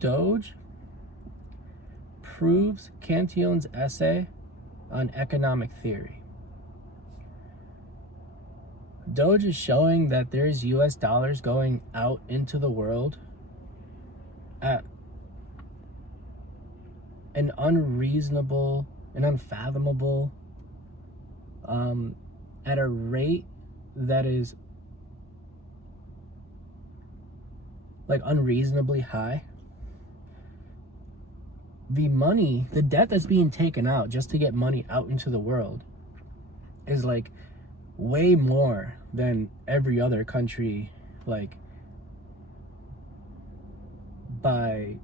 DOGE proves Cantion's essay on economic theory. DOGE is showing that there's US dollars going out into the world at an unreasonable and unfathomable at a rate that is like unreasonably high. The debt that's being taken out just to get money out into the world is like way more than every other country, like by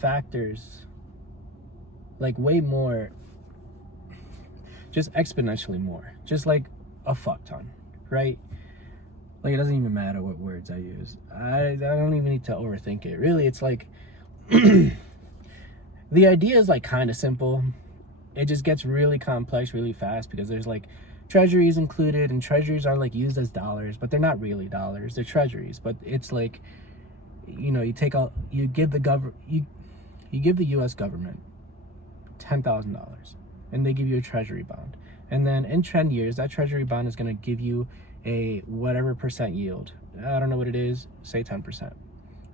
factors, like way more, just exponentially more, just like a fuck ton, right? Like, it doesn't even matter what words I use. I don't even need to overthink it. Really, it's like the idea is like kind of simple. It just gets really complex really fast because there's like treasuries included, and treasuries are like used as dollars, but they're not really dollars. They're treasuries. But it's like, you know, you give the US government $10,000 and they give you a treasury bond. And then in 10 years, that treasury bond is going to give you a whatever percent yield. I don't know what it is, say 10%.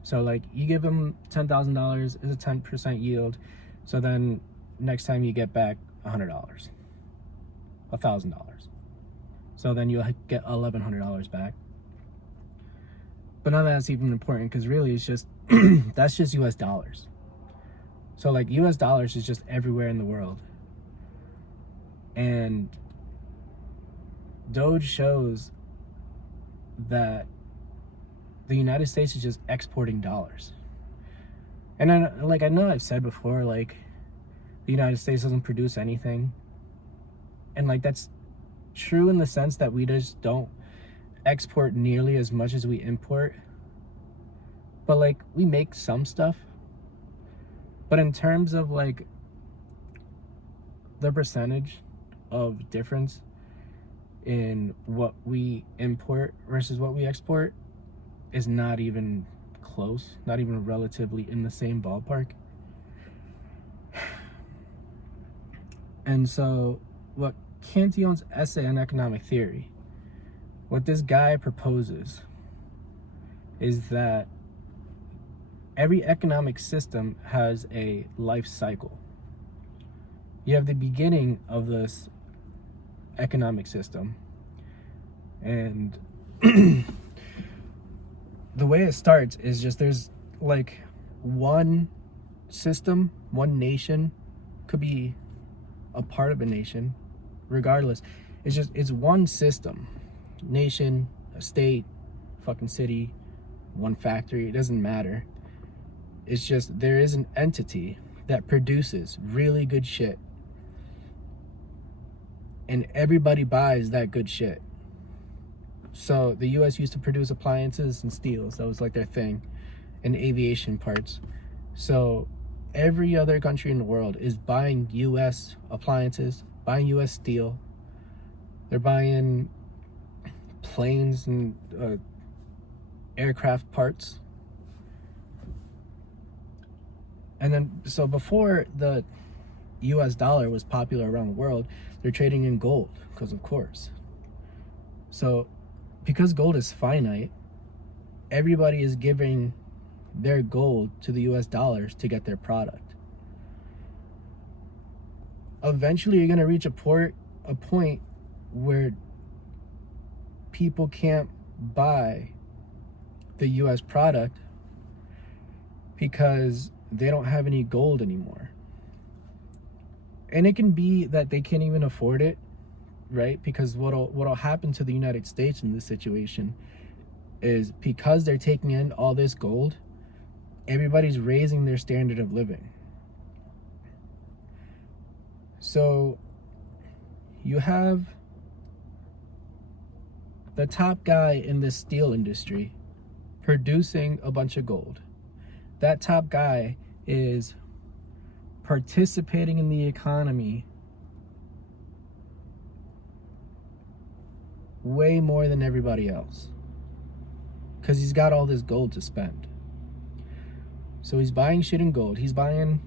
So like you give them $10,000 is a 10% yield. So then next time you get back $100, $1,000. So then you'll get $1,100 back. But none of that's even important because really it's just, that's just US dollars. So like US dollars is just everywhere in the world. And DOGE shows that the United States is just exporting dollars. And I know I've said before, like, the United States doesn't produce anything. And like that's true in the sense that we just don't export nearly as much as we import. But like we make some stuff. But in terms of like the percentage of difference in what we import versus what we export is not even close, not even relatively in the same ballpark. And so what Cantion's essay on economic theory, what this guy proposes is that every economic system has a life cycle. You have the beginning of this economic system, and the way it starts is just there's like one system, one nation, could be a part of a nation, regardless. It's one system, nation, a state, fucking city, one factory, it doesn't matter. It's just there is an entity that produces really good shit, and everybody buys that good shit. So the US used to produce appliances and steels. That was like their thing, and aviation parts. So every other country in the world is buying US appliances, buying US steel. They're buying planes and aircraft parts. And then, so before the US dollar was popular around the world, they're trading in gold, because of course. So because gold is finite, everybody is giving their gold to the US dollars to get their product. Eventually you're going to reach a point where people can't buy the US product because they don't have any gold anymore. And it can be that they can't even afford it, right? Because what'll happen to the United States in this situation is because they're taking in all this gold, everybody's raising their standard of living. So you have the top guy in the steel industry producing a bunch of gold. That top guy is participating in the economy way more than everybody else because he's got all this gold to spend. So he's buying shit in gold. He's buying,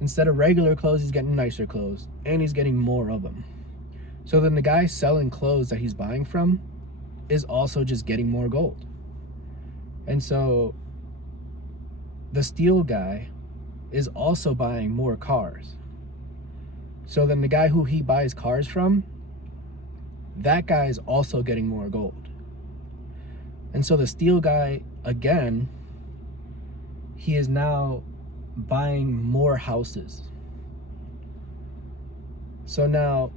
instead of regular clothes, he's getting nicer clothes, and he's getting more of them. So then the guy selling clothes that he's buying from is also just getting more gold. And so the steel guy is also buying more cars. So then the guy who he buys cars from, that guy is also getting more gold. And so the steel guy, again, he is now buying more houses. So now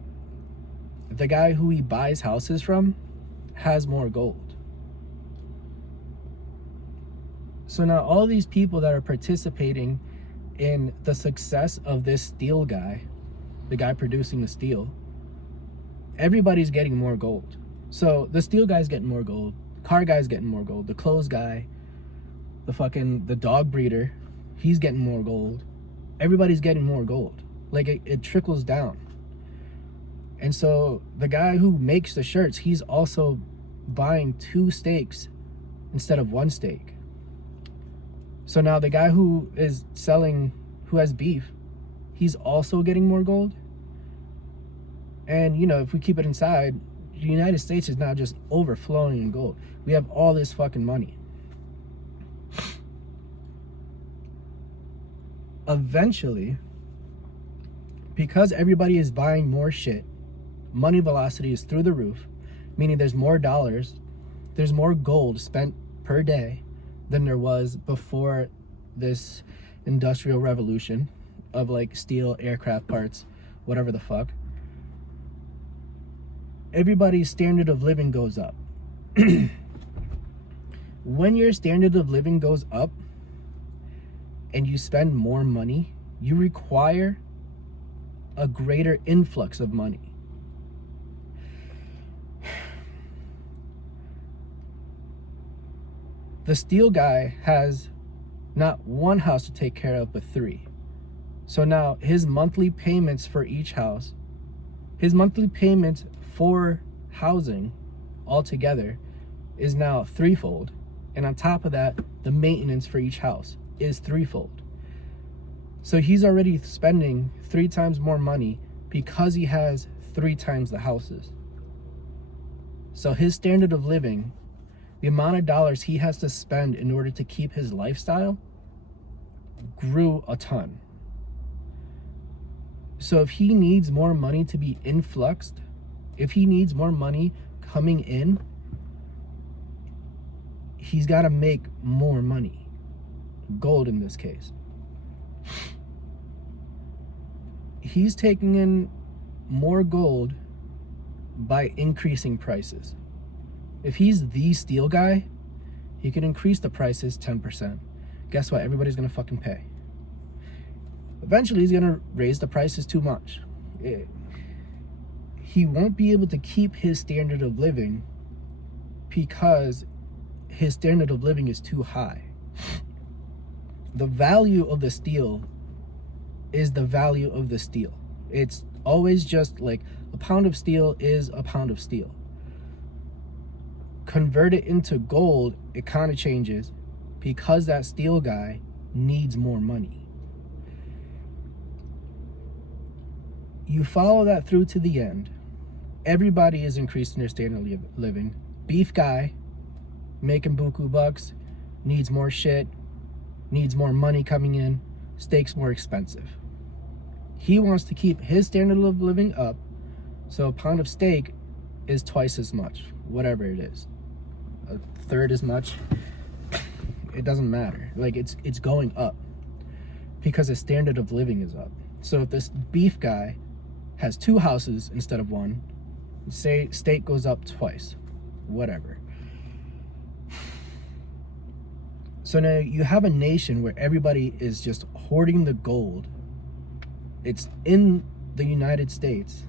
the guy who he buys houses from has more gold. So now all these people that are participating in the success of this steel guy, the guy producing the steel, everybody's getting more gold. So the steel guy's getting more gold, car guy's getting more gold, the clothes guy, the dog breeder, he's getting more gold. Everybody's getting more gold. Like it trickles down. And so the guy who makes the shirts, he's also buying 2 steaks instead of 1 steak. So now the guy who is selling, who has beef, he's also getting more gold. And, you know, if we keep it inside, the United States is now just overflowing in gold. We have all this fucking money. Eventually, because everybody is buying more shit, money velocity is through the roof, meaning there's more dollars, there's more gold spent per day than there was before this industrial revolution of like steel, aircraft parts, whatever the fuck. Everybody's standard of living goes up. When your standard of living goes up and you spend more money, you require a greater influx of money. The steel guy has not 1 house to take care of, but 3. So now his monthly payments for each house, his monthly payments for housing altogether is now 3-fold. And on top of that, the maintenance for each house is 3-fold. So he's already spending 3 times more money because he has 3 times the houses. So his standard of living, the amount of dollars he has to spend in order to keep his lifestyle, grew a ton. So if he needs more money to be influxed, if he needs more money coming in, he's got to make more money. Gold in this case. He's taking in more gold by increasing prices. If he's the steel guy, he can increase the prices 10%. Guess what? Everybody's gonna fucking pay. Eventually, he's gonna raise the prices too much. He won't be able to keep his standard of living because his standard of living is too high. The value of the steel is the value of the steel. It's always just like a pound of steel is a pound of steel. Convert it into gold, it kind of changes because that steel guy needs more money. You follow that through to the end. Everybody is increasing their standard of living. Beef guy, making buku bucks, needs more shit, needs more money coming in, steak's more expensive. He wants to keep his standard of living up, so a pound of steak is twice as much, whatever it is. A third as much, it doesn't matter. Like it's going up because his standard of living is up. So if this beef guy has 2 houses instead of 1, say steak goes up twice, whatever. So now you have a nation where everybody is just hoarding the gold. It's in the United States.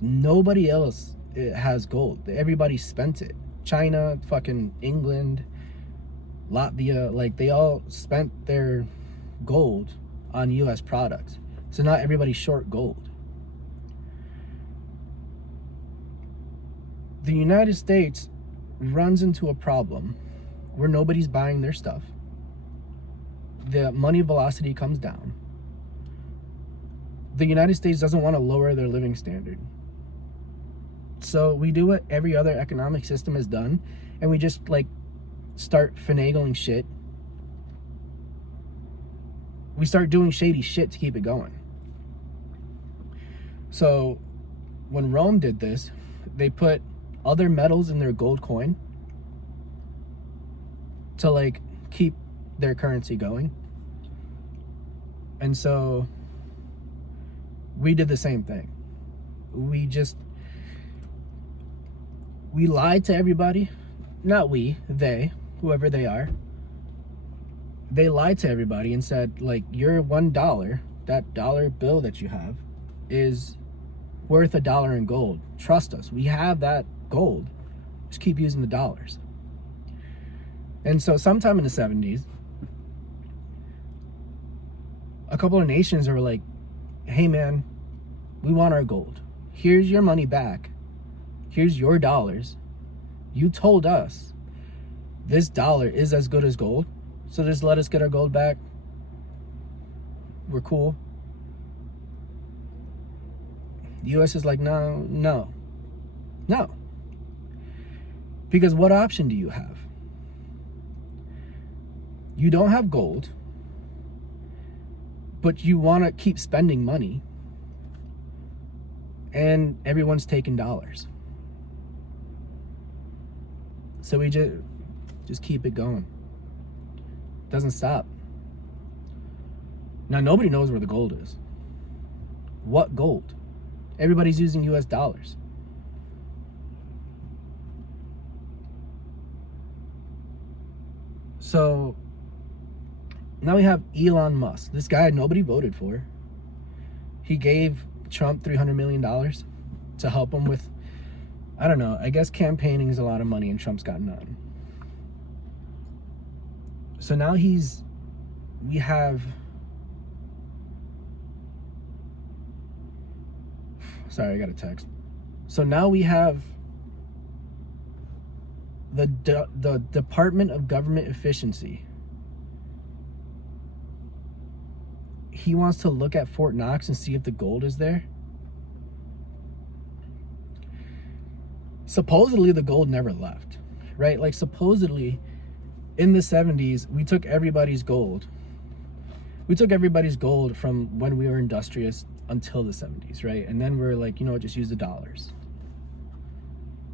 Nobody else has gold. Everybody spent it. China, fucking England, Latvia, like they all spent their gold on US products. So not everybody's short gold. The United States runs into a problem where nobody's buying their stuff. The money velocity comes down. The United States doesn't want to lower their living standard. So we do what every other economic system has done, and we just like start finagling shit. We start doing shady shit to keep it going. So when Rome did this, they put other metals in their gold coin to like keep their currency going. And so we did the same thing. We lied to everybody. Not we, they, whoever they are. They lied to everybody and said, like, your $1, that dollar bill that you have, is worth $1 in gold. Trust us, we have that gold. Just keep using the dollars. And so sometime in the 70s, a couple of nations were like, hey man, we want our gold. Here's your money back. Here's your dollars. You told us this dollar is as good as gold, so just let us get our gold back. We're cool. The US is like, no. Because what option do you have? You don't have gold, but you want to keep spending money, and everyone's taking dollars. So we just keep it going. Doesn't stop. Now nobody knows where the gold is. What gold? Everybody's using US dollars. So now we have Elon Musk. This guy nobody voted for. He gave Trump $300 million to help him with, I don't know, I guess campaigning is a lot of money and Trump's got none. So now we have, sorry, I got a text. So now we have the Department of Government Efficiency. He wants to look at Fort Knox and see if the gold is there. Supposedly the gold never left, right? Like supposedly in the 70s, we took everybody's gold. We took everybody's gold from when we were industrious until the 70s, right? And then we're like, you know what, just use the dollars.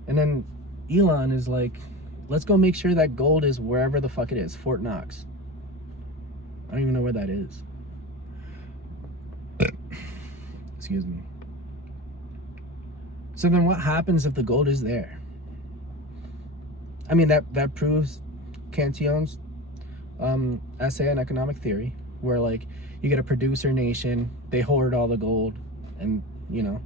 And then Elon is like, let's go make sure that gold is wherever the fuck it is, Fort Knox. I don't even know where that is. Excuse me. So then what happens if the gold is there? I mean, that proves Cantillon's essay on economic theory, where like you get a producer nation, they hoard all the gold, and you know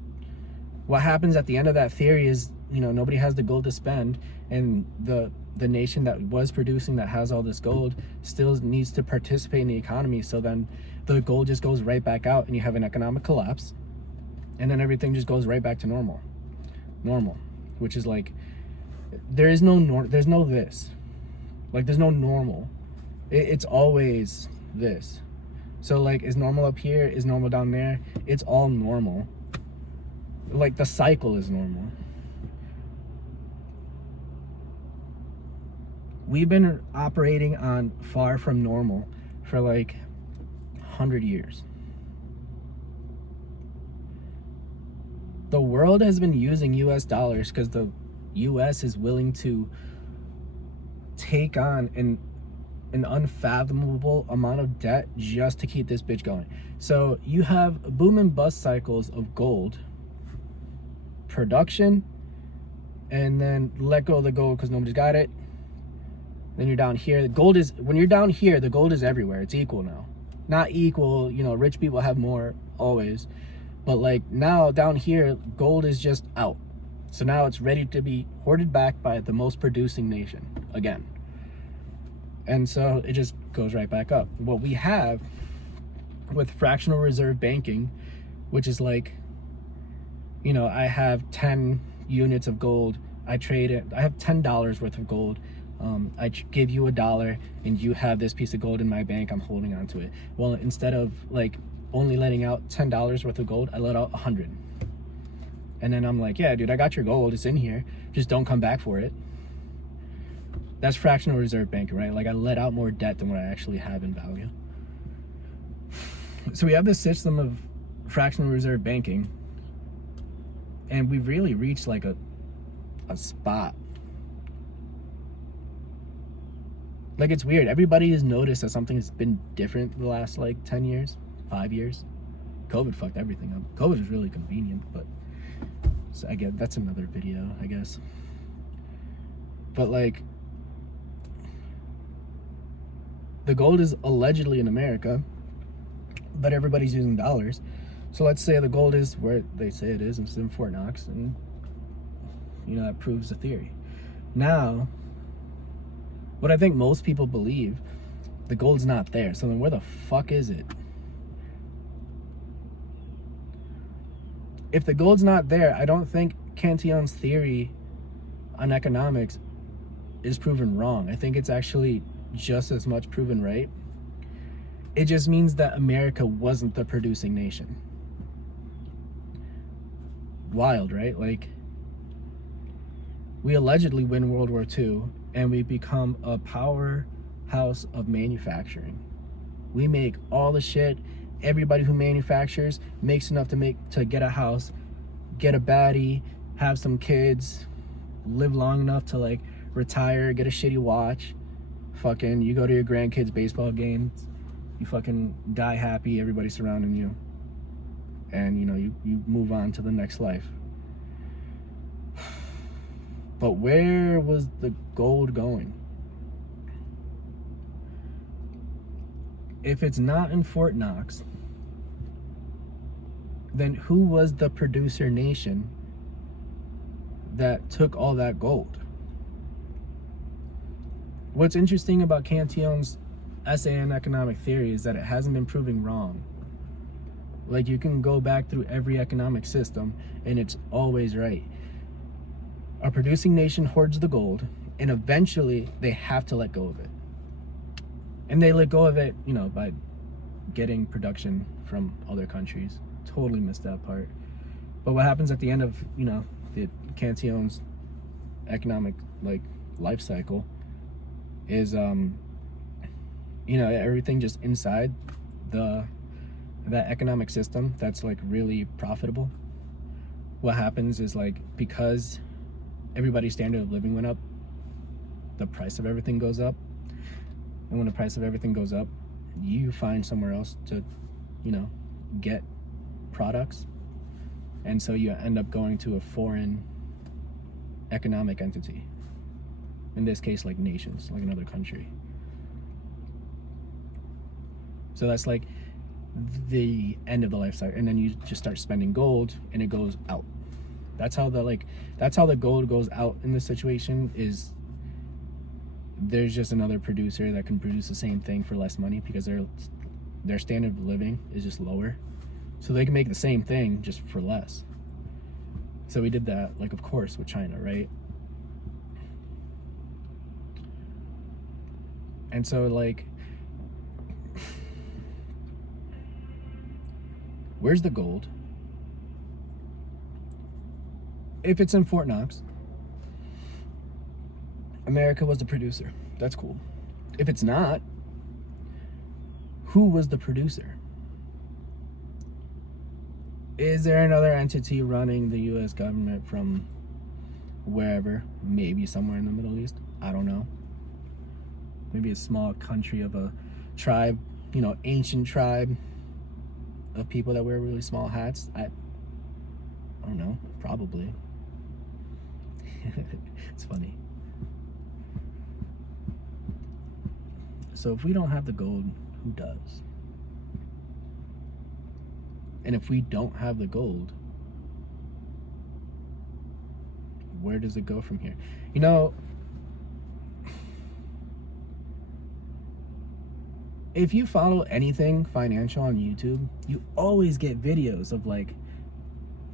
what happens at the end of that theory is, you know, nobody has the gold to spend, and the nation that was producing, that has all this gold, still needs to participate in the economy. So then the gold just goes right back out and you have an economic collapse, and then everything just goes right back to normal, which is like, there's no this, like there's no normal. It's always this. So like, is normal up here, is normal down there? It's all normal. Like the cycle is normal. We've been operating on far from normal for like 100 years. The world has been using US dollars because the US is willing to take on an unfathomable amount of debt just to keep this bitch going. So you have boom and bust cycles of gold production, and then let go of the gold because nobody's got it. Then you're down here. The gold is, when you're down here, the gold is everywhere. It's equal now. Not equal, you know, rich people have more always. But like now down here, gold is just out. So now it's ready to be hoarded back by the most producing nation again. And so it just goes right back up. What we have with fractional reserve banking, which is like, you know, I have 10 units of gold. I trade it. I have $10 worth of gold. give you $1 and you have this piece of gold in my bank, I'm holding on to it. Well, instead of like only letting out $10 worth of gold, I let out 100. And then I'm like, yeah, dude, I got your gold, it's in here, just don't come back for it. That's fractional reserve banking, right? Like I let out more debt than what I actually have in value. So we have this system of fractional reserve banking, and we've really reached like a spot. Like it's weird. Everybody has noticed that something has been different the last like 10 years, 5 years. COVID fucked everything up. COVID was really convenient, but so I guess that's another video, I guess. But like, the gold is allegedly in America, but everybody's using dollars. So let's say the gold is where they say it is, and it's in Fort Knox, and you know, that proves the theory. Now, what I think most people believe, the gold's not there. So then where the fuck is it? If the gold's not there, I don't think Cantillon's theory on economics is proven wrong. I think it's actually just as much proven right. It just means that America wasn't the producing nation. Wild, right? Like, we allegedly win World War II and we become a powerhouse of manufacturing. We make all the shit. Everybody who manufactures makes enough to get a house, get a baddie, have some kids, live long enough to like retire, get a shitty watch. Fucking, you go to your grandkids' baseball games, you fucking die happy, everybody's surrounding you. And you know, you move on to the next life. But where was the gold going? If it's not in Fort Knox, then who was the producer nation that took all that gold? What's interesting about Cantillon's essay on economic theory is that it hasn't been proven wrong. Like, you can go back through every economic system and it's always right. A producing nation hoards the gold, and eventually they have to let go of it. And they let go of it, you know, by getting production from other countries. Totally missed that part. But what happens at the end of, you know, the Cantillon's economic like life cycle is you know, everything just inside that economic system that's like really profitable. What happens is, like, because everybody's standard of living went up, the price of everything goes up. And when the price of everything goes up, you find somewhere else to, you know, get products. And so you end up going to a foreign economic entity. In this case, like nations, like another country. So that's like the end of the life cycle. And then you just start spending gold and it goes out. That's how the gold goes out in this situation. Is there's just another producer that can produce the same thing for less money because their standard of living is just lower. So they can make the same thing just for less. So we did that, like, of course, with China, right? And so, like, where's the gold? If it's in Fort Knox, America was the producer. That's cool. If it's not, who was the producer? Is there another entity running the U.S. government from wherever? Maybe somewhere in the Middle East. I don't know. Maybe a small country of a tribe, you know, ancient tribe of people that wear really small hats. I don't know. Probably. It's funny. So if we don't have the gold, who does? And if we don't have the gold, where does it go from here? You know, if you follow anything financial on YouTube, you always get videos of like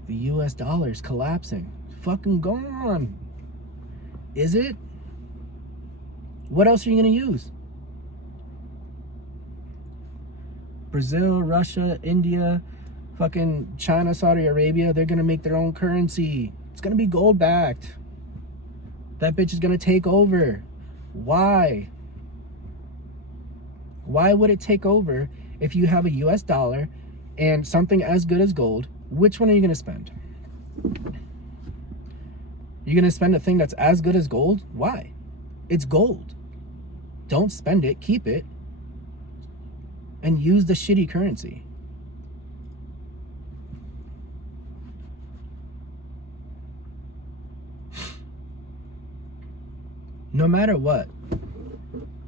the US dollar's collapsing. Fucking gone. Is it? What else are you going to use? Brazil, Russia, India, fucking China, Saudi Arabia, they're going to make their own currency. It's going to be gold backed. That bitch is going to take over. Why? Why would it take over if you have a US dollar and something as good as gold? Which one are you going to spend? You're going to spend a thing that's as good as gold? Why? It's gold. Don't spend it, keep it, and use the shitty currency. No matter what,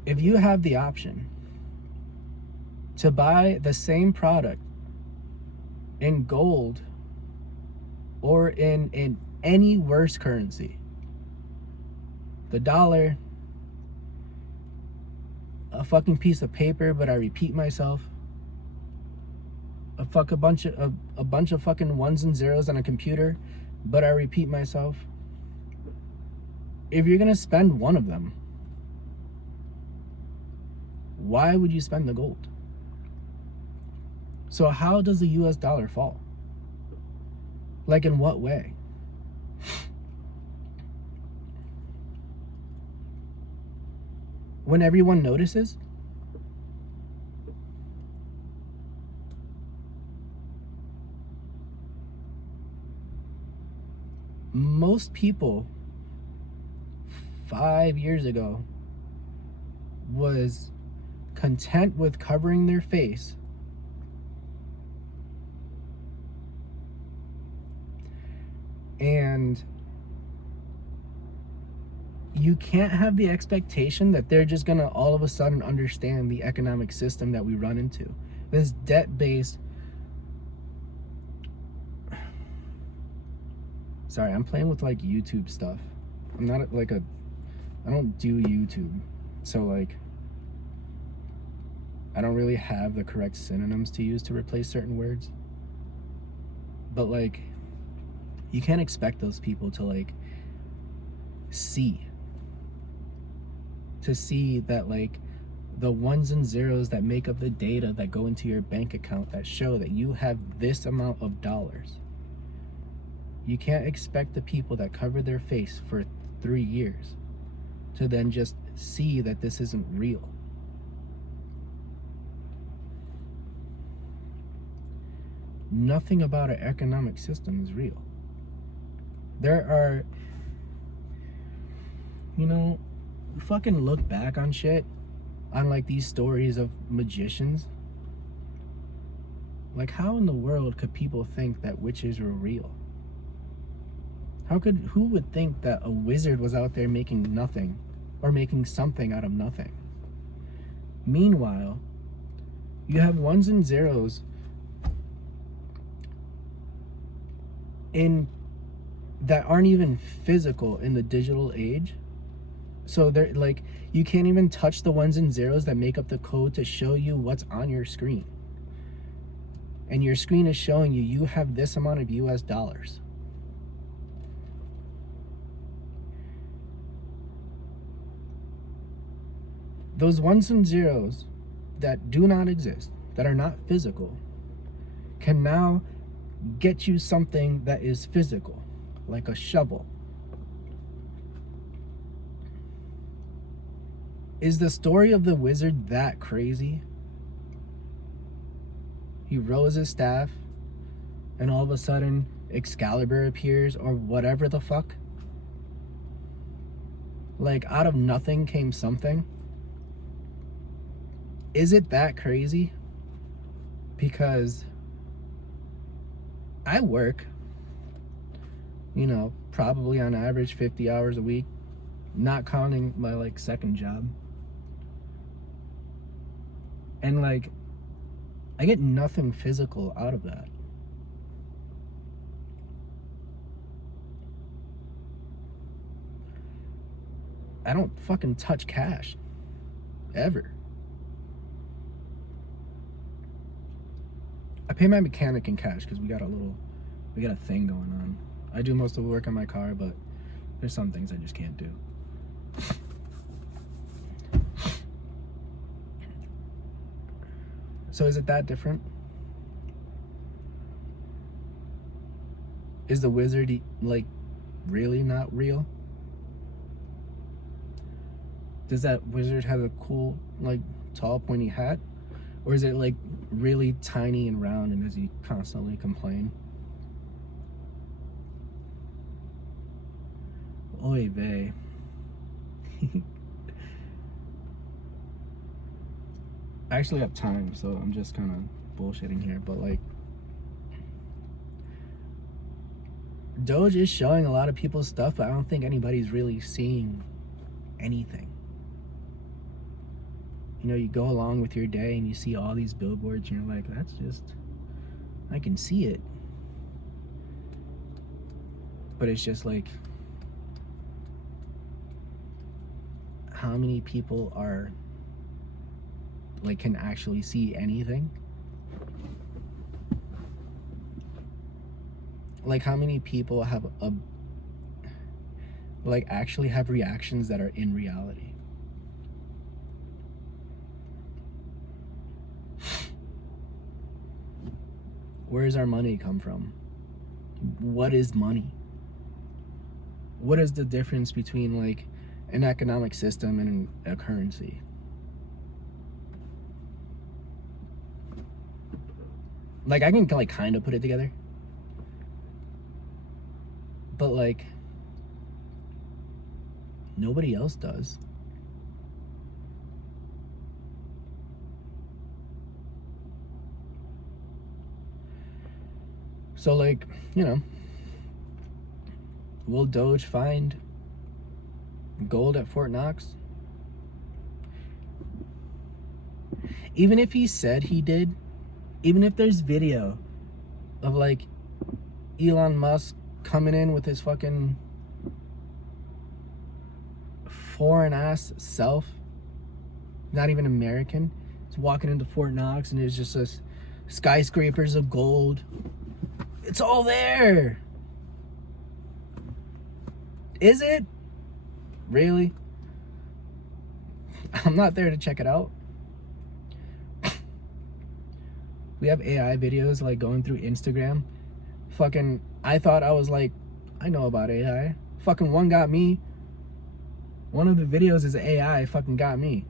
if you have the option to buy the same product in gold or in any worse currency, the dollar, a fucking piece of paper, but I repeat myself, a bunch of fucking ones and zeros on a computer, but I repeat myself. If you're gonna spend one of them, why would you spend the gold? So how does the US dollar fall? Like, in what way? When everyone notices? Most people 5 years ago was content with covering their face and you can't have the expectation that they're just gonna all of a sudden understand the economic system that we run into. This debt-based... Sorry, I'm playing with like YouTube stuff. I'm not like I don't do YouTube, so like I don't really have the correct synonyms to use to replace certain words. But like, you can't expect those people to like see that like the ones and zeros that make up the data that go into your bank account that show that you have this amount of dollars. You can't expect the people that cover their face for 3 years to then just see that this isn't real. Nothing about our economic system is real. There are, fucking look back on shit, on like these stories of magicians. Like, how in the world could people think that witches were real? Who would think that a wizard was out there making nothing or making something out of nothing? Meanwhile, you have ones and zeros that aren't even physical in the digital age. So they're like, you can't even touch the ones and zeros that make up the code to show you what's on your screen. And your screen is showing you have this amount of US dollars. Those ones and zeros that do not exist, that are not physical, can now get you something that is physical, like a shovel. Is the story of the wizard that crazy? He rose his staff, and all of a sudden, Excalibur appears, or whatever the fuck? Like, out of nothing came something? Is it that crazy? Because I work, probably on average 50 hours a week, not counting my like second job. And like, I get nothing physical out of that. I don't fucking touch cash ever. I pay my mechanic in cash because we got a thing going on. I do most of the work on my car, but there's some things I just can't do. So is it that different? Is the wizard like really not real? Does that wizard have a cool, like, tall, pointy hat? Or is it, like, really tiny and round, and does he constantly complain? Oy vey. I actually have time, so I'm just kind of bullshitting here, but, like, DOGE is showing a lot of people's stuff, but I don't think anybody's really seeing anything. You know, you go along with your day and you see all these billboards and you're like, that's just, I can see it. But it's just like, how many people are, like, can actually see anything? Like, how many people have actually have reactions that are in reality? Where does our money come from? What is money? What is the difference between, like, an economic system and a currency? Like, I can, like, kind of put it together. But, like, nobody else does. So, like, you know, will DOGE find gold at Fort Knox? Even if he said he did, even if there's video of, like, Elon Musk coming in with his fucking foreign ass self, not even American, he's walking into Fort Knox and there's just this skyscrapers of gold. It's all there. Is it? Really? I'm not there to check it out. We have AI videos, like, going through Instagram. Fucking, I thought I was like, I know about AI. Fucking one got me. One of the videos is AI fucking got me.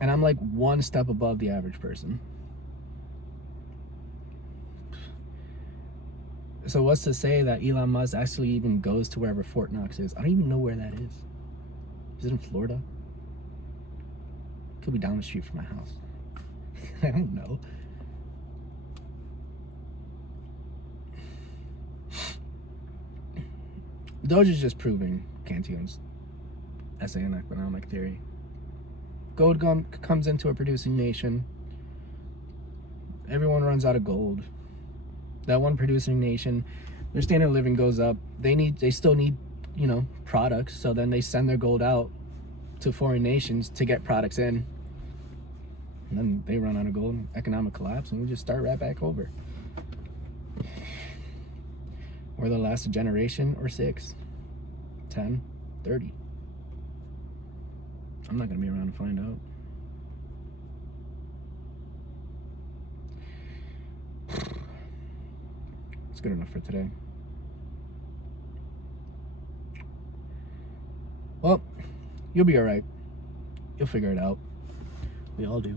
And I'm like one step above the average person. So what's to say that Elon Musk actually even goes to wherever Fort Knox is? I don't even know where that is. Is it in Florida? Could be down the street from my house. I don't know. DOGE is just proving Cantillon's essay on economic theory. Gold comes into a producing nation. Everyone runs out of gold. That one producing nation, their standard of living goes up. They still need, you know, products. So then they send their gold out to foreign nations to get products in. And then they run out of gold, economic collapse, and we just start right back over. Or they'll last a generation or 6, 10, 30. I'm not going to be around to find out. It's good enough for today. Well, you'll be all right. You'll figure it out. We all do.